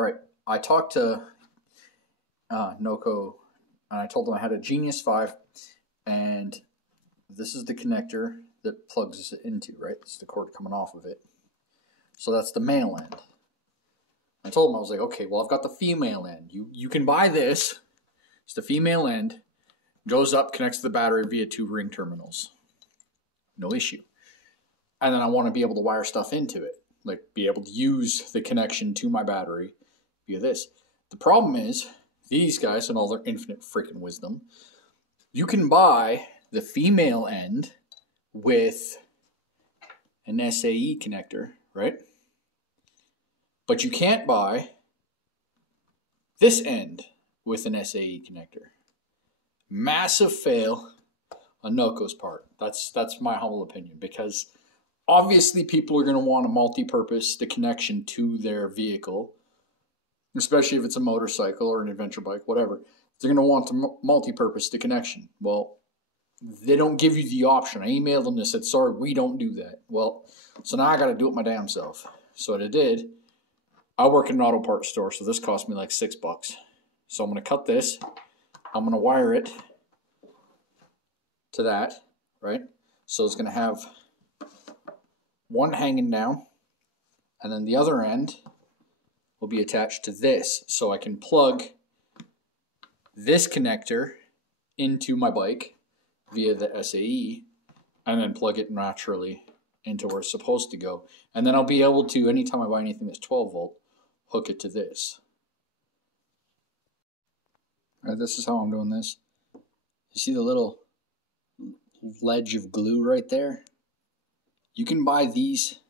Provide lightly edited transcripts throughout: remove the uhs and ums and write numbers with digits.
All right, I talked to Noco, and I told them I had a Genius 5, and this is the connector that plugs it into, right? This is the cord coming off of it. So that's the male end. I told them, I was like, okay, well, I've got the female end. You can buy this. It's the female end. Goes up, connects to the battery via 2 ring terminals. No issue. And then I want to be able to wire stuff into it. Like, be able to use the connection to my battery via this. The problem is, these guys, and all their infinite freaking wisdom, you can buy the female end with an SAE connector, right? But you can't buy this end with an SAE connector. Massive fail on Noco's part. That's my humble opinion, because obviously people are going to want to multi-purpose the connection to their vehicle, especially if it's a motorcycle or an adventure bike, whatever. They're going to want to multi-purpose the connection. Well, they don't give you the option. I emailed them and said, sorry, we don't do that. Well, so now I got to do it my damn self. So what I did, I work in an auto parts store, so this cost me like $6. So I'm going to cut this. I'm going to wire it to that, right? So it's going to have one hanging down, and then the other end will be attached to this. So I can plug this connector into my bike via the SAE, and then plug it naturally into where it's supposed to go. And then I'll be able to, anytime I buy anything that's 12 volt, hook it to this. All right, this is how I'm doing this. You see the little ledge of glue right there? You can buy these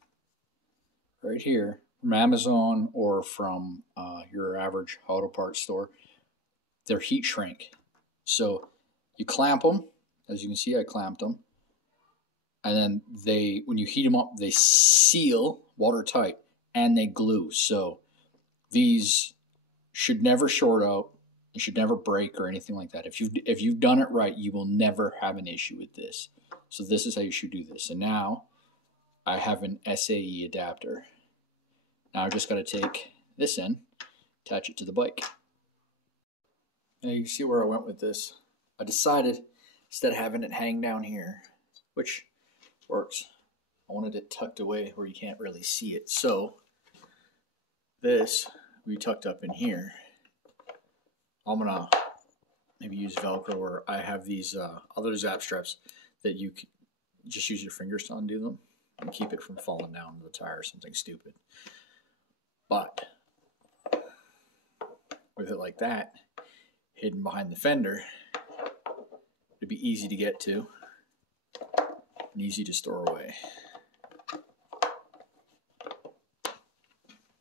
right here from Amazon or from your average auto parts store. They're heat shrink. So you clamp them. As you can see, I clamped them. And then they, when you heat them up, they seal watertight and they glue. So these should never short out. It should never break or anything like that. If you've done it right, you will never have an issue with this. So this is how you should do this. And now I have an SAE adapter. Now I just got to take this in, attach it to the bike. Now you can see where I went with this. I decided, instead of having it hang down here, which works, I wanted it tucked away where you can't really see it. So this we tucked up in here. I'm gonna maybe use Velcro, or I have these other zap straps that you can just use your fingers to undo them and keep it from falling down to the tire or something stupid. But with it like that, hidden behind the fender, it'd be easy to get to and easy to store away.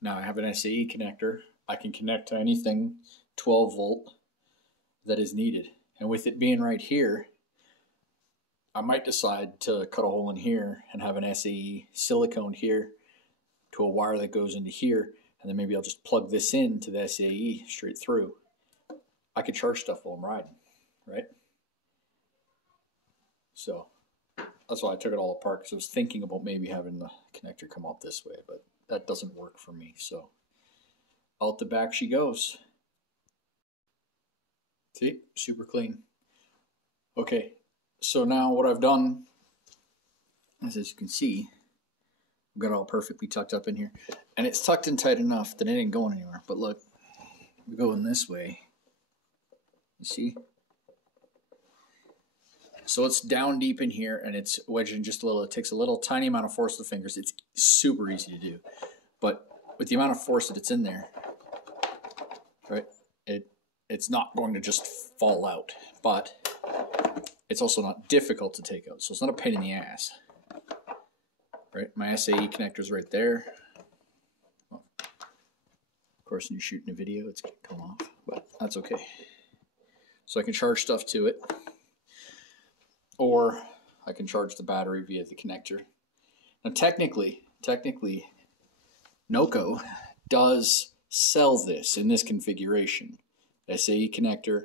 Now I have an SAE connector. I can connect to anything 12 volt that is needed. And with it being right here, I might decide to cut a hole in here and have an SAE silicone here to a wire that goes into here, and then maybe I'll just plug this in to the SAE straight through. I could charge stuff while I'm riding, right? So that's why I took it all apart, because I was thinking about maybe having the connector come out this way, but that doesn't work for me. So out the back she goes. See, super clean. Okay, so now what I've done is, as you can see, I've got it all perfectly tucked up in here. And it's tucked in tight enough that it ain't going anywhere. But look, we're going this way. You see? So it's down deep in here, and it's wedging just a little. It takes a little tiny amount of force with the fingers. It's super easy to do. But with the amount of force that it's in there, right, it's not going to just fall out. But it's also not difficult to take out. So it's not a pain in the ass. Right, my SAE connector's right there. Well, of course, when you're shooting a video, it's going to come off, but that's okay. So I can charge stuff to it, or I can charge the battery via the connector. Now, technically, Noco does sell this in this configuration, SAE connector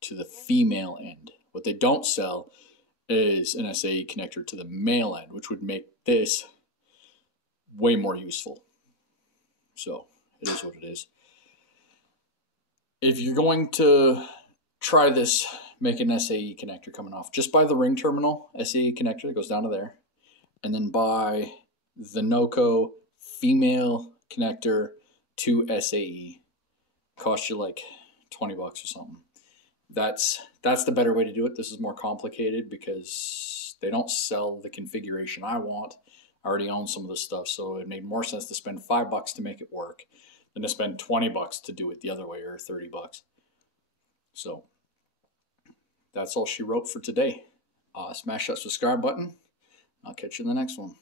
to the female end. What they don't sell is an SAE connector to the male end, which would make this way more useful. So it is what it is. if you're going to try this, make an SAE connector coming off. Just buy the ring terminal SAE connector that goes down to there, and then buy the Noco female connector to SAE. Cost you like 20 bucks or something. That's the better way to do it. This is more complicated because they don't sell the configuration I want. I already own some of this stuff, so it made more sense to spend $5 to make it work than to spend 20 bucks to do it the other way, or 30 bucks. So that's all she wrote for today. Smash that subscribe button. I'll catch you in the next one.